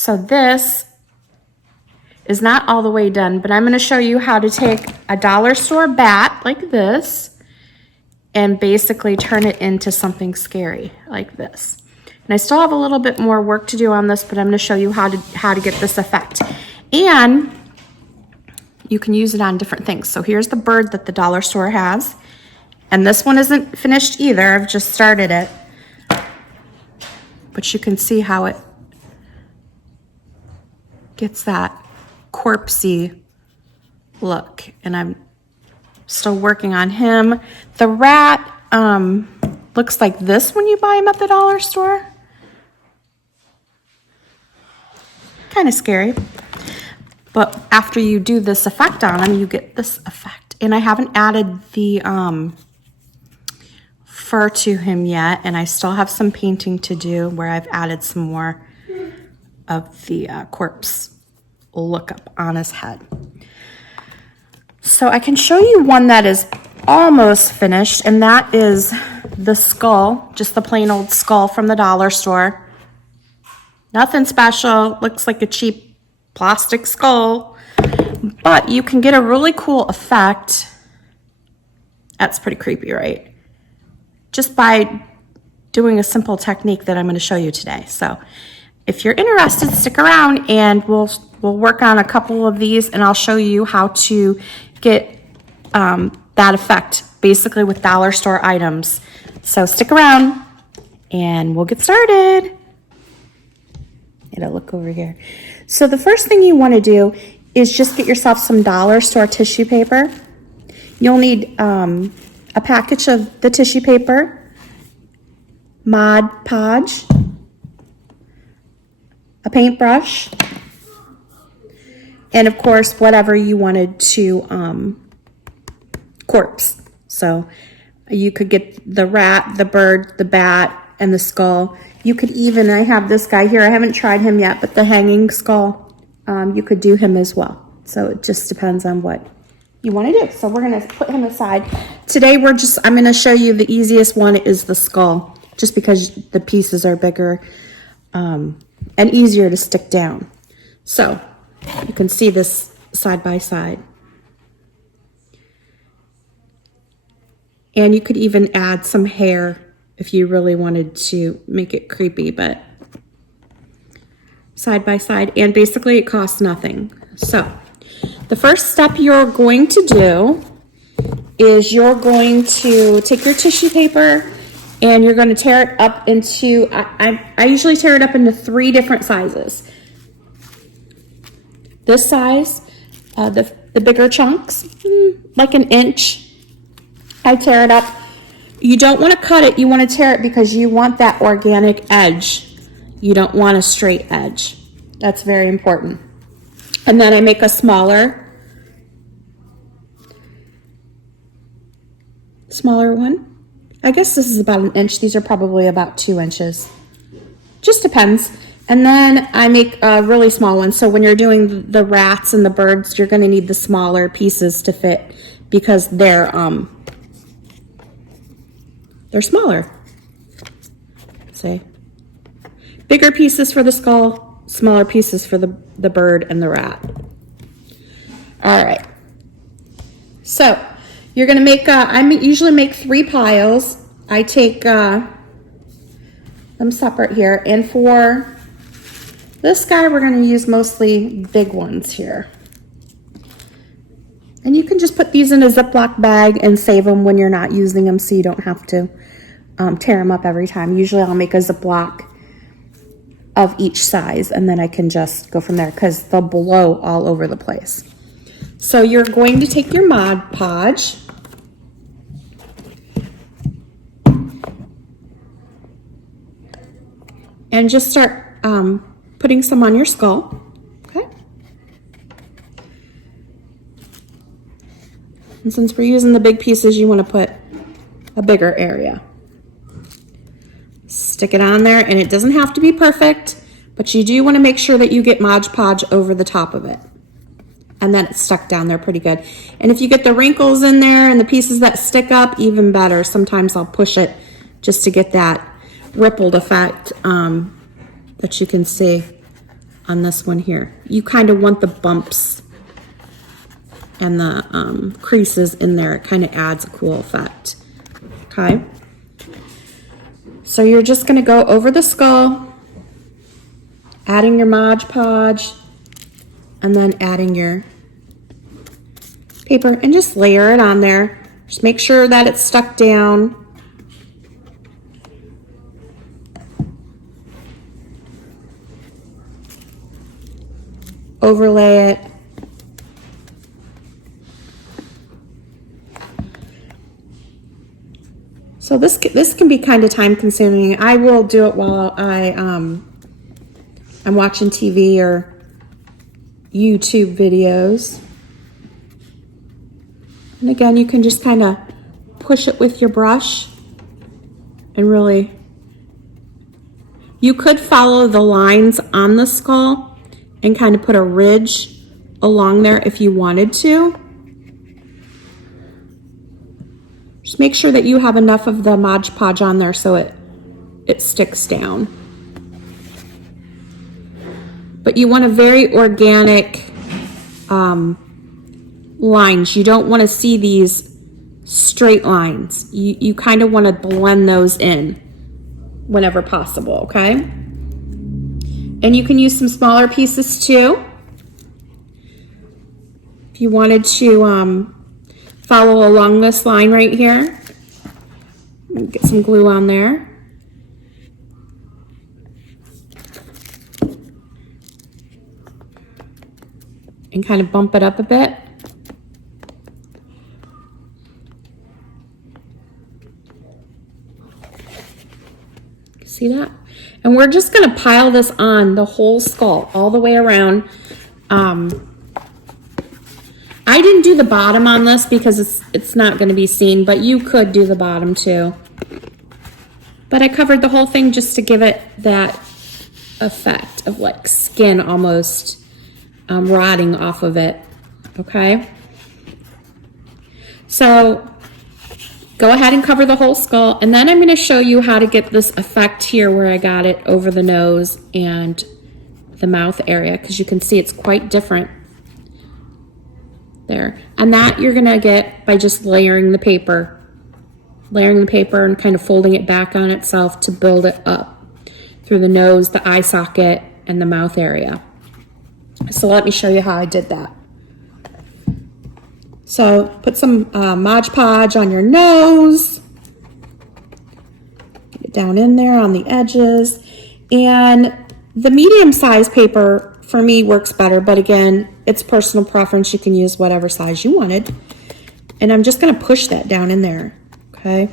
So this is not all the way done, but I'm going to show you how to take a dollar store bat like this and basically turn it into something scary like this. And I still have a little bit more work to do on this, but I'm going to show you how to get this effect. And you can use it on different things. So here's the bird that the dollar store has. And this one isn't finished either. I've just started it. But you can see how it gets that corpsey look. And I'm still working on him. The rat looks like this when you buy him at the dollar store. Kind of scary. But after you do this effect on him, you get this effect. And I haven't added the fur to him yet, and I still have some painting to do where I've added some more of the corpse look up on his head. So I can show you one that is almost finished, and that is the skull, just the plain old skull from the dollar store. Nothing special, looks like a cheap plastic skull, but you can get a really cool effect. That's pretty creepy, right? Just by doing a simple technique that I'm going to show you today. So if you're interested, stick around and we'll work on a couple of these, and I'll show you how to get that effect basically with dollar store items. So stick around and we'll get started. It'll look over here. So the first thing you want to do is just get yourself some dollar store tissue paper. You'll need a package of the tissue paper, Mod Podge, a paintbrush, and of course whatever you wanted to corpse. So you could get the rat, the bird, the bat, and the skull. You could even, I have this guy here, I haven't tried him yet, but the hanging skull, you could do him as well. So it just depends on what you want to do. So we're going to put him aside. Today I'm going to show you the easiest one is the skull, just because the pieces are bigger and easier to stick down. So you can see this side by side. And you could even add some hair if you really wanted to make it creepy, but side by side, and basically it costs nothing. So the first step you're going to do is you're going to take your tissue paper and you're going to tear it up into, I usually tear it up into 3 different sizes. This size, the bigger chunks, like an inch, I tear it up. You don't want to cut it, you want to tear it because you want that organic edge. You don't want a straight edge. That's very important. And then I make a smaller one. I guess this is about an inch. These are probably about 2 inches. Just depends. And then I make a really small one. So when you're doing the rats and the birds, you're going to need the smaller pieces to fit because they're smaller. See? Bigger pieces for the skull, smaller pieces for the bird and the rat. All right. So you're going to make, I usually make 3 piles. I take them separate here. And for this guy, we're going to use mostly big ones here. And you can just put these in a Ziploc bag and save them when you're not using them so you don't have to tear them up every time. Usually I'll make a Ziploc of each size and then I can just go from there because they'll blow all over the place. So you're going to take your Mod Podge and just start putting some on your skull. Okay. And since we're using the big pieces, you want to put a bigger area. Stick it on there, and it doesn't have to be perfect, but you do want to make sure that you get Mod Podge over the top of it. And then it's stuck down there pretty good. And if you get the wrinkles in there and the pieces that stick up, even better. Sometimes I'll push it just to get that rippled effect that you can see on this one here. You kind of want the bumps and the creases in there. It kind of adds a cool effect. Okay. So you're just going to go over the skull, adding your Mod Podge, and then adding your paper, and just layer it on there. Just make sure that it's stuck down. Overlay it. So this can be kind of time consuming. I will do it while I'm watching TV or YouTube videos. And again, you can just kind of push it with your brush and really, you could follow the lines on the skull and kind of put a ridge along there if you wanted to. Just make sure that you have enough of the Mod Podge on there so it sticks down. But you want a very organic lines. You don't want to see these straight lines. You kind of want to blend those in whenever possible, okay? And you can use some smaller pieces too. If you wanted to follow along this line right here, get some glue on there. And kind of bump it up a bit. See that? And we're just going to pile this on the whole skull all the way around. I didn't do the bottom on this because it's not going to be seen, but you could do the bottom too. But I covered the whole thing just to give it that effect of like skin almost rotting off of it. Okay? So go ahead and cover the whole skull, and then I'm going to show you how to get this effect here where I got it over the nose and the mouth area, because you can see it's quite different there. And that you're going to get by just layering the paper and kind of folding it back on itself to build it up through the nose, the eye socket, and the mouth area. So let me show you how I did that. So put some Mod Podge on your nose, get it down in there on the edges, and the medium-sized paper for me works better, but again, it's personal preference. You can use whatever size you wanted. And I'm just going to push that down in there, okay?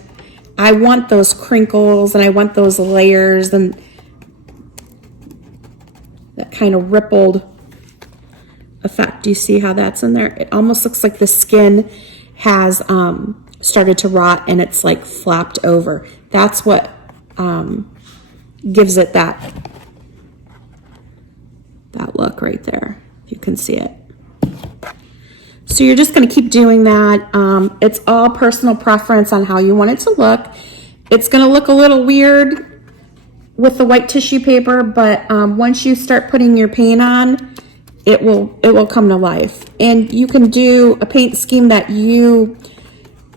I want those crinkles and I want those layers and that kind of rippled effect. Do you see how that's in there? It almost looks like the skin has started to rot and it's like flapped over. That's what gives it that look right there. You can see it. So you're just going to keep doing that. It's all personal preference on how you want it to look. It's going to look a little weird with the white tissue paper, but once you start putting your paint on, it will come to life. And you can do a paint scheme that you,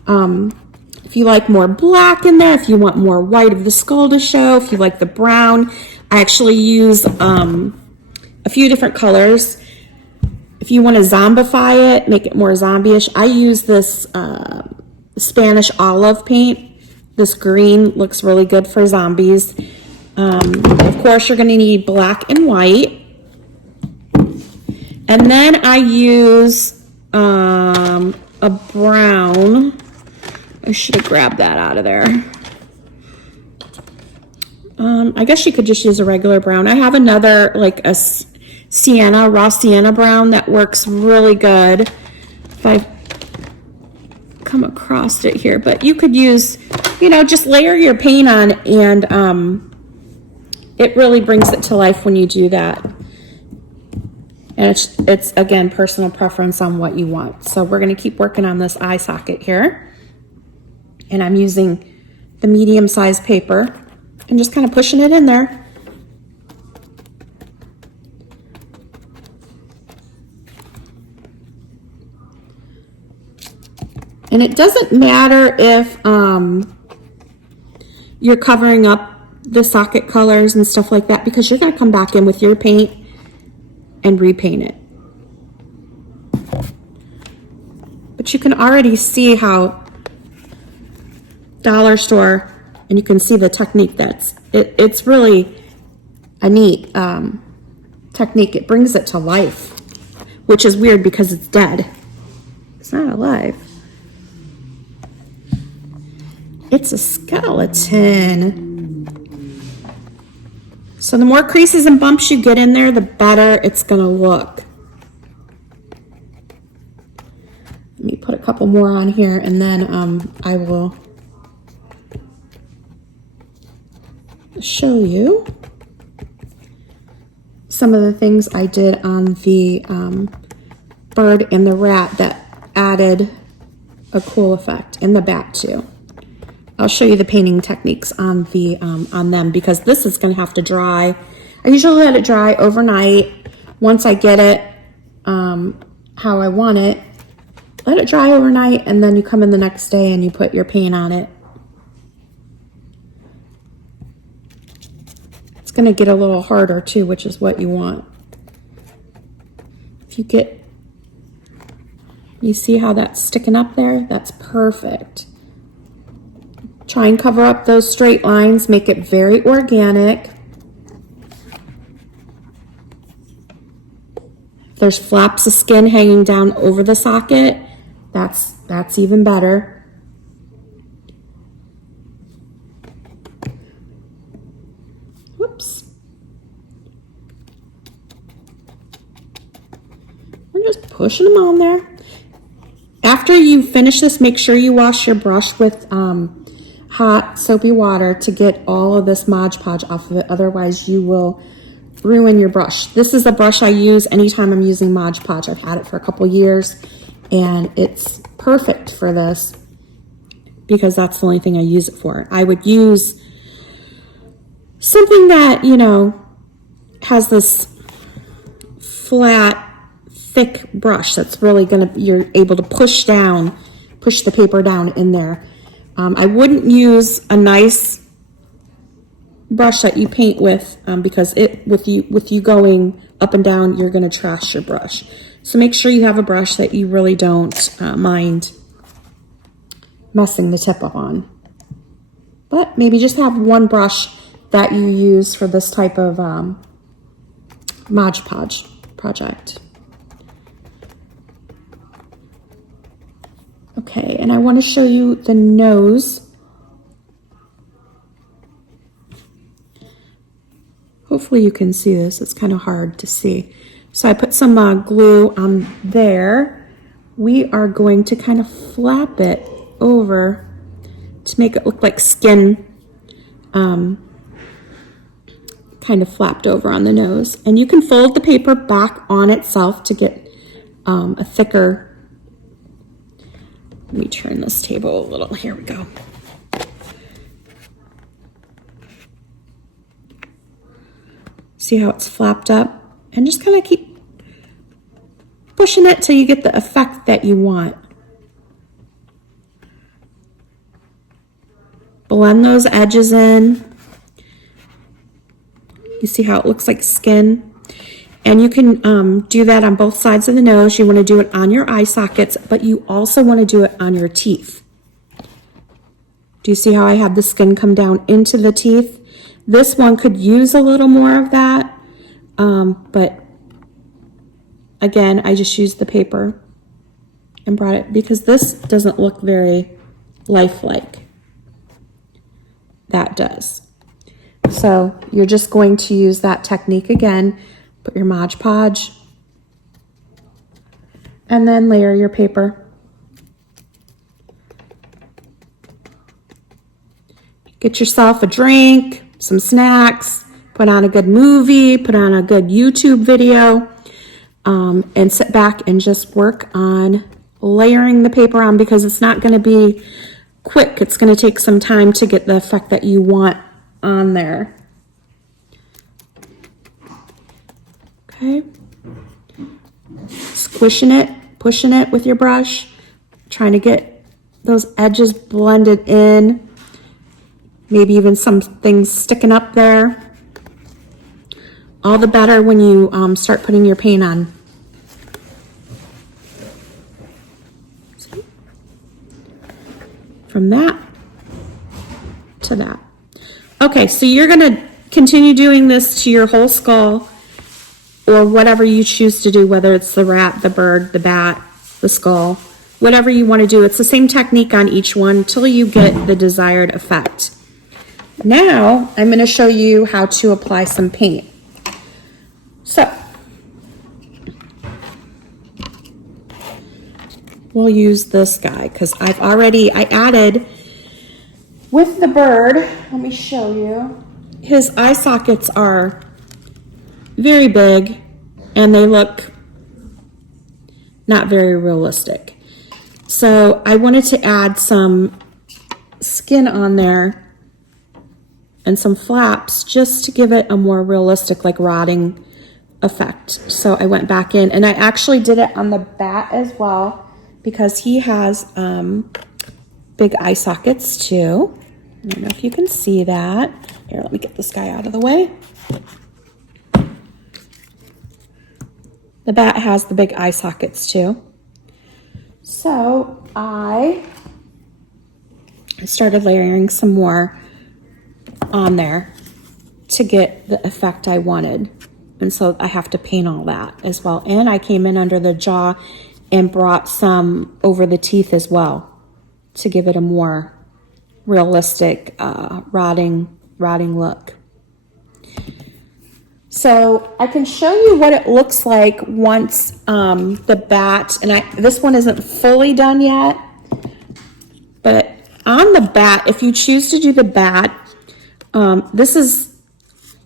if you like more black in there, if you want more white of the skull to show, if you like the brown, I actually use a few different colors. If you want to zombify it, make it more zombie-ish, I use this Spanish olive paint. This green looks really good for zombies. Of course, you're going to need black and white. And then I use a brown. I should have grabbed that out of there. I guess you could just use a regular brown. I have another, like a sienna, raw sienna brown that works really good. If I come across it here, but you could use, just layer your paint on, and it really brings it to life when you do that. And it's again, personal preference on what you want. So we're going to keep working on this eye socket here. And I'm using the medium-sized paper and just kind of pushing it in there. And it doesn't matter if you're covering up the socket colors and stuff like that, because you're going to come back in with your paint and repaint it. But you can already see how dollar store, and you can see the technique it's really a neat technique. It brings it to life, which is weird because it's dead. It's not alive. It's a skeleton. So the more creases and bumps you get in there, the better it's gonna look. Let me put a couple more on here, and then I will show you some of the things I did on the bird and the rat that added a cool effect, and the bat too. I'll show you the painting techniques on the on them, because this is going to have to dry. I usually let it dry overnight. Once I get it how I want it, let it dry overnight, and then you come in the next day and you put your paint on it. It's going to get a little harder too, which is what you want. If you see how that's sticking up there? That's perfect. Try and cover up those straight lines, make it very organic. If there's flaps of skin hanging down over the socket, that's even better. Whoops. I'm just pushing them on there. After you finish this, make sure you wash your brush with hot soapy water to get all of this Mod Podge off of it. Otherwise you will ruin your brush. This is a brush I use anytime I'm using Mod Podge. I've had it for a couple years and it's perfect for this because that's the only thing I use it for. I would use something that, you know, has this flat, thick brush that's really you're able to push the paper down in there. I wouldn't use a nice brush that you paint with because with you going up and down, you're going to trash your brush. So make sure you have a brush that you really don't mind messing the tip up on. But maybe just have one brush that you use for this type of Mod Podge project. Okay, and I want to show you the nose. Hopefully you can see this. It's kind of hard to see. So I put some glue on there. We are going to kind of flap it over to make it look like skin kind of flapped over on the nose. And you can fold the paper back on itself to get a thicker. Let me turn this table a little. Here we go. See how it's flapped up? And just kind of keep pushing it till you get the effect that you want. Blend those edges in. You see how it looks like skin? And you can do that on both sides of the nose. You want to do it on your eye sockets, but you also want to do it on your teeth. Do you see how I have the skin come down into the teeth? This one could use a little more of that, but again, I just used the paper and brought it because this doesn't look very lifelike. That does. So you're just going to use that technique again. Put your Mod Podge and then layer your paper. Get yourself a drink, some snacks, put on a good movie, put on a good YouTube video, and sit back and just work on layering the paper on because it's not going to be quick. It's going to take some time to get the effect that you want on there. Okay, squishing it, pushing it with your brush, trying to get those edges blended in. Maybe even some things sticking up there. All the better when you start putting your paint on. See? From that to that. Okay, so you're gonna continue doing this to your whole skull, or whatever you choose to do, whether it's the rat, the bird, the bat, the skull, whatever you want to do. It's the same technique on each one until you get the desired effect. Now, I'm going to show you how to apply some paint. So, we'll use this guy because I added with the bird, let me show you. His eye sockets are very big and they look not very realistic. So I wanted to add some skin on there and some flaps just to give it a more realistic, like rotting effect. So I went back in and I actually did it on the bat as well because he has big eye sockets too. I don't know if you can see that. Here, let me get this guy out of the way. The bat has the big eye sockets too. So I started layering some more on there to get the effect I wanted. And so I have to paint all that as well. And I came in under the jaw and brought some over the teeth as well to give it a more realistic rotting look. So I can show you what it looks like once the bat, and this one isn't fully done yet, but on the bat, if you choose to do the bat, this is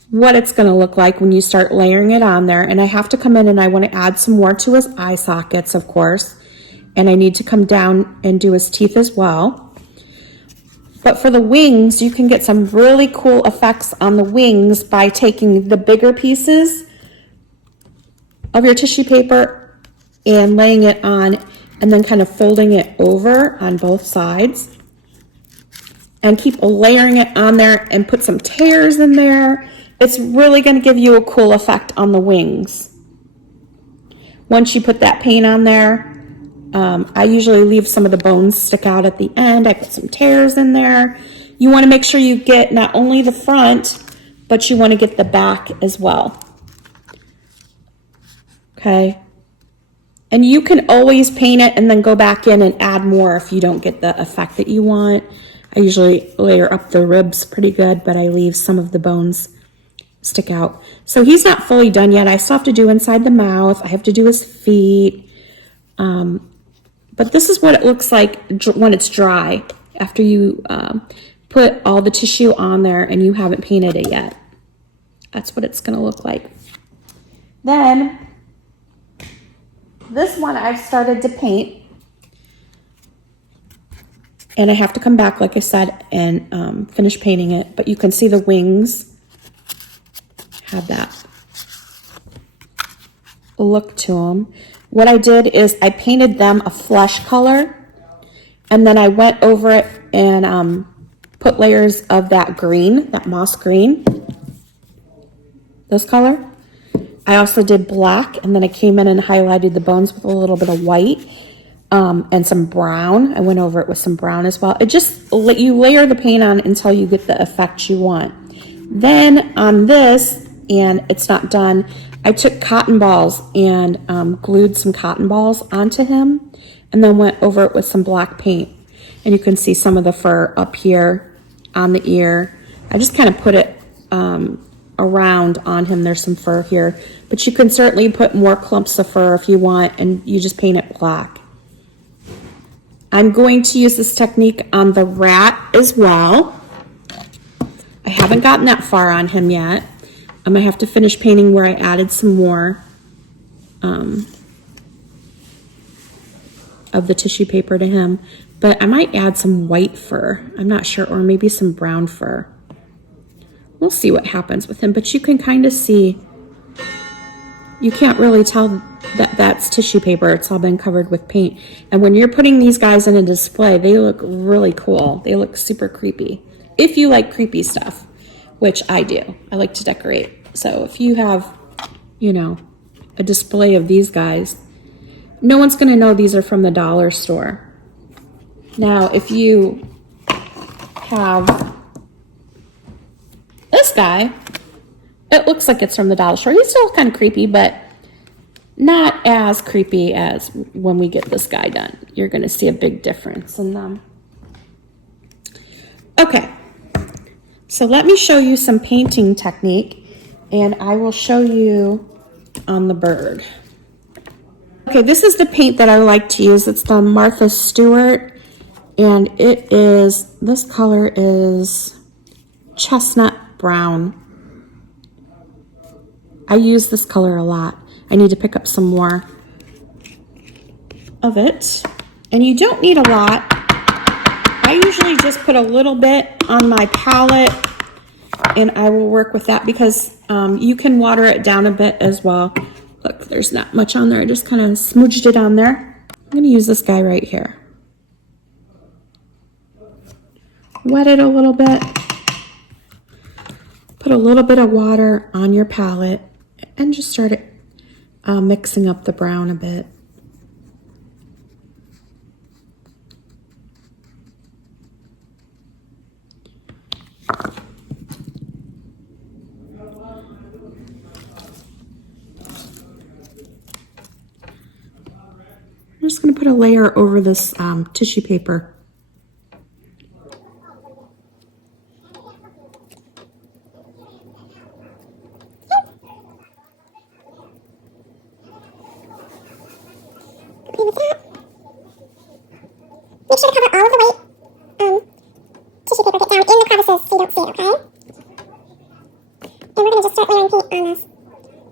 what it's going to look like when you start layering it on there. And I have to come in and I want to add some more to his eye sockets, of course, and I need to come down and do his teeth as well. But for the wings, you can get some really cool effects on the wings by taking the bigger pieces of your tissue paper and laying it on and then kind of folding it over on both sides. And keep layering it on there and put some tears in there. It's really going to give you a cool effect on the wings. Once you put that paint on there, I usually leave some of the bones stick out at the end. I put some tears in there. You want to make sure you get not only the front, but you want to get the back as well. Okay. And you can always paint it and then go back in and add more if you don't get the effect that you want. I usually layer up the ribs pretty good, but I leave some of the bones stick out. So he's not fully done yet. I still have to do inside the mouth. I have to do his feet. But this is what it looks like when it's dry, after you put all the tissue on there and you haven't painted it yet. That's what it's going to look like. Then, this one I've started to paint. And I have to come back, like I said, and finish painting it. But you can see the wings have that look to them. What I did is I painted them a flesh color, and then I went over it and put layers of that green, that moss green, this color. I also did black, and then I came in and highlighted the bones with a little bit of white and some brown. I went over it with some brown as well. It just let you layer the paint on until you get the effect you want. Then on this, and it's not done, I took cotton balls and glued some cotton balls onto him and then went over it with some black paint. And you can see some of the fur up here on the ear. I just kind of put it around on him. There's some fur here, but you can certainly put more clumps of fur if you want, and you just paint it black. I'm going to use this technique on the rat as well. I haven't gotten that far on him yet. I'm going to have to finish painting where I added some more of the tissue paper to him. But I might add some white fur. I'm not sure, or maybe some brown fur. We'll see what happens with him. But you can kind of see you can't really tell that that's tissue paper. It's all been covered with paint. And when you're putting these guys in a display, they look really cool. They look super creepy. If you like creepy stuff, which I do. I like to decorate. So if you have, you know, a display of these guys, no one's going to know these are from the dollar store. Now, if you have this guy, it looks like it's from the dollar store. He's still kind of creepy, but not as creepy as when we get this guy done. You're going to see a big difference in them. Okay, so let me show you some painting technique, and I will show you on the bird. Okay, this is the paint that I like to use. It's the Martha Stewart, and it is, this color is chestnut brown. I use this color a lot. I need to pick up some more of it. And you don't need a lot. I usually just put a little bit on my palette, and I will work with that because you can water it down a bit as well. Look, there's not much on there. I just kind of smooched it on there. I'm going to use this guy right here. Wet it a little bit. Put a little bit of water on your palette and just start it mixing up the brown a bit. I'm just going to put a layer over this tissue paper. Make sure to cover all of the white tissue paper, get down in the crevices so you don't see it, okay? And we're going to just start layering paint on this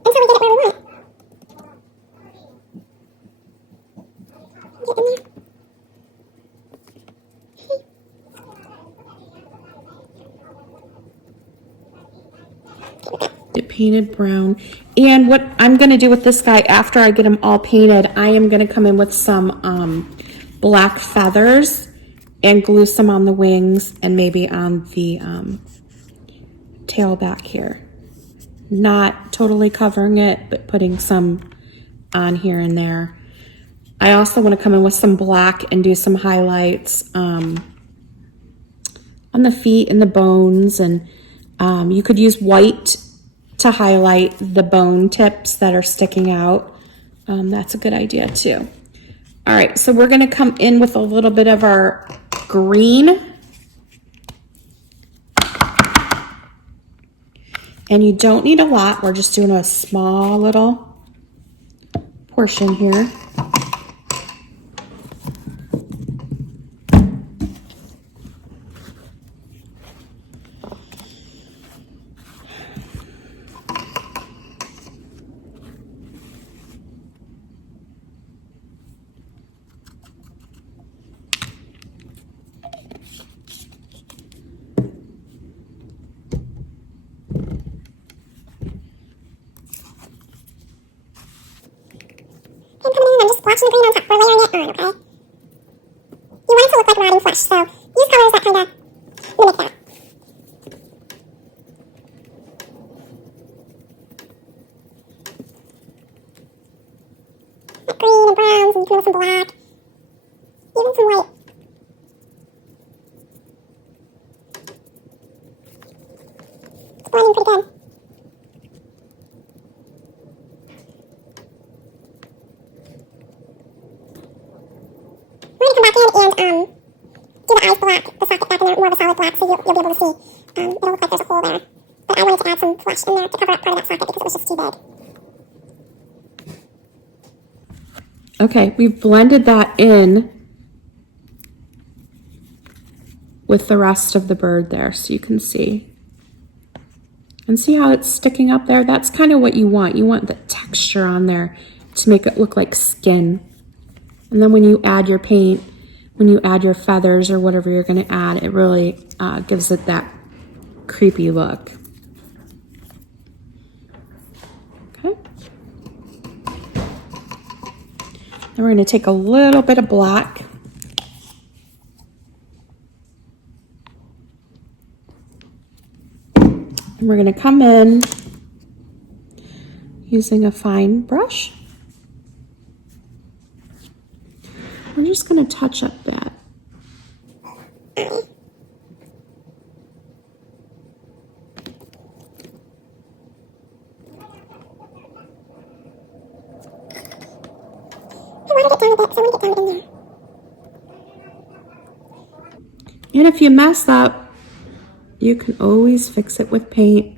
until we get it where we want it. Get in there. It painted brown. And what I'm going to do with this guy after I get him all painted, I am going to come in with some black feathers and glue some on the wings and maybe on the tail back here. Not totally covering it, but putting some on here and there. I also want to come in with some black and do some highlights on the feet and the bones, and you could use white to highlight the bone tips that are sticking out. That's a good idea too. All right, so we're going to come in with a little bit of our green. And you don't need a lot. We're just doing a small little portion here. I'm just splotching the green on top. We're layering it on, okay? You want it to look like rotting flesh, so use colors that kind of mimic that. Like green and browns, and you can have some black, even some white. It's blending pretty good. And do the eyes black, the socket back in there, more of a solid black, so you'll be able to see. It'll look like there's a hole there. But I wanted to add some flesh in there to cover up part of that socket because it was just too big. Okay, we've blended that in with the rest of the bird there, so you can see. And see how it's sticking up there? That's kind of what you want. You want the texture on there to make it look like skin. And then when you add your paint, when you add your feathers or whatever you're going to add, it really gives it that creepy look. Okay. Then we're going to take a little bit of black. And we're going to come in using a fine brush. We're just going to touch up that. And if you mess up, you can always fix it with paint.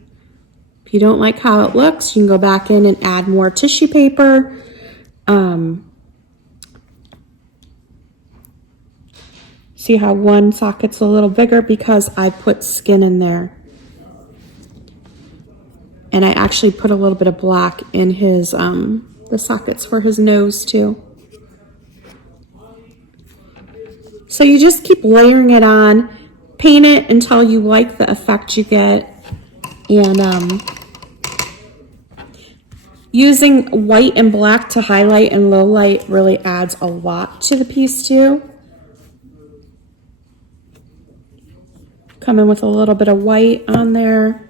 If you don't like how it looks, you can go back in and add more tissue paper. See how one socket's a little bigger because I put skin in there. And I actually put a little bit of black in his, the sockets for his nose too. So you just keep layering it on, paint it until you like the effect you get. And using white and black to highlight and low light really adds a lot to the piece too. Come in with a little bit of white on there.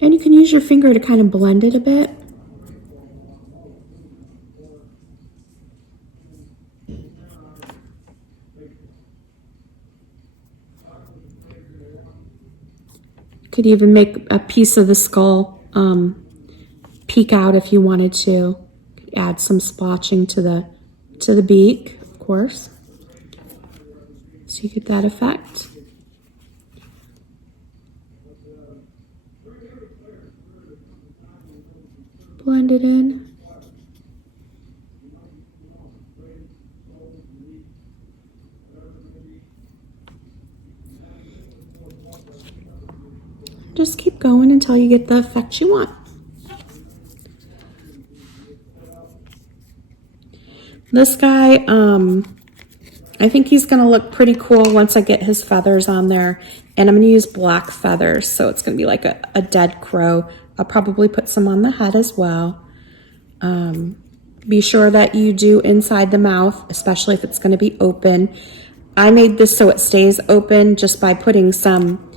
And you can use your finger to kind of blend it a bit. Could even make a piece of the skull peek out if you wanted to. Add some splotching to the beak, of course, so you get that effect. Blend it in. Just keep going until you get the effect you want. This guy, I think he's gonna look pretty cool once I get his feathers on there. And I'm gonna use black feathers, so it's gonna be like a dead crow. I'll probably put some on the head as well. Be sure that you do inside the mouth, especially if it's gonna be open. I made this so it stays open just by putting some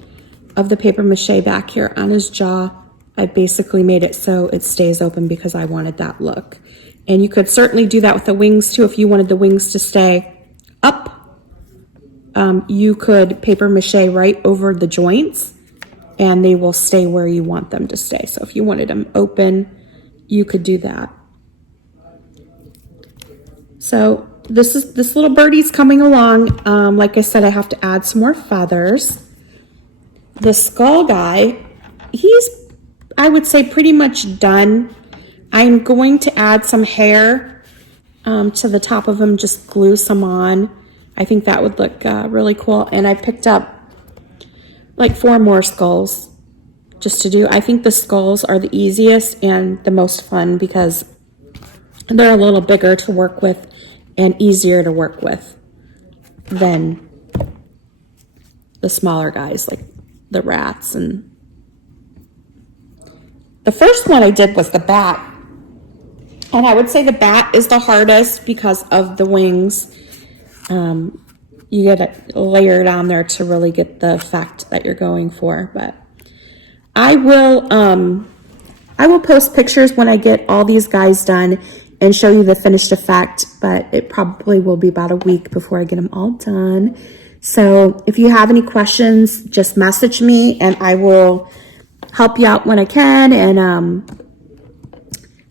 of the paper mache back here on his jaw. I basically made it so it stays open because I wanted that look. And you could certainly do that with the wings too. If you wanted the wings to stay up, you could paper mache right over the joints and they will stay where you want them to stay. So if you wanted them open, you could do that. So this little birdie's coming along. Like I said, I have to add some more feathers. The skull guy, he's, I would say, pretty much done. I'm going to add some hair to the top of him, just glue some on. I think that would look really cool. And I picked up like 4 more skulls just to do. I think the skulls are the easiest and the most fun because they're a little bigger to work with and easier to work with than the smaller guys like the rats. And the first one I did was the bat. And I would say the bat is the hardest because of the wings. You get it layered on there to really get the effect that you're going for. But I will post pictures when I get all these guys done and show you the finished effect, but it probably will be about a week before I get them all done. So if you have any questions, just message me and I will help you out when I can. And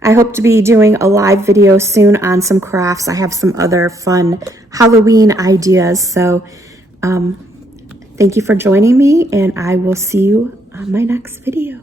I hope to be doing a live video soon on some crafts. I have some other fun Halloween ideas. So thank you for joining me and I will see you on my next video.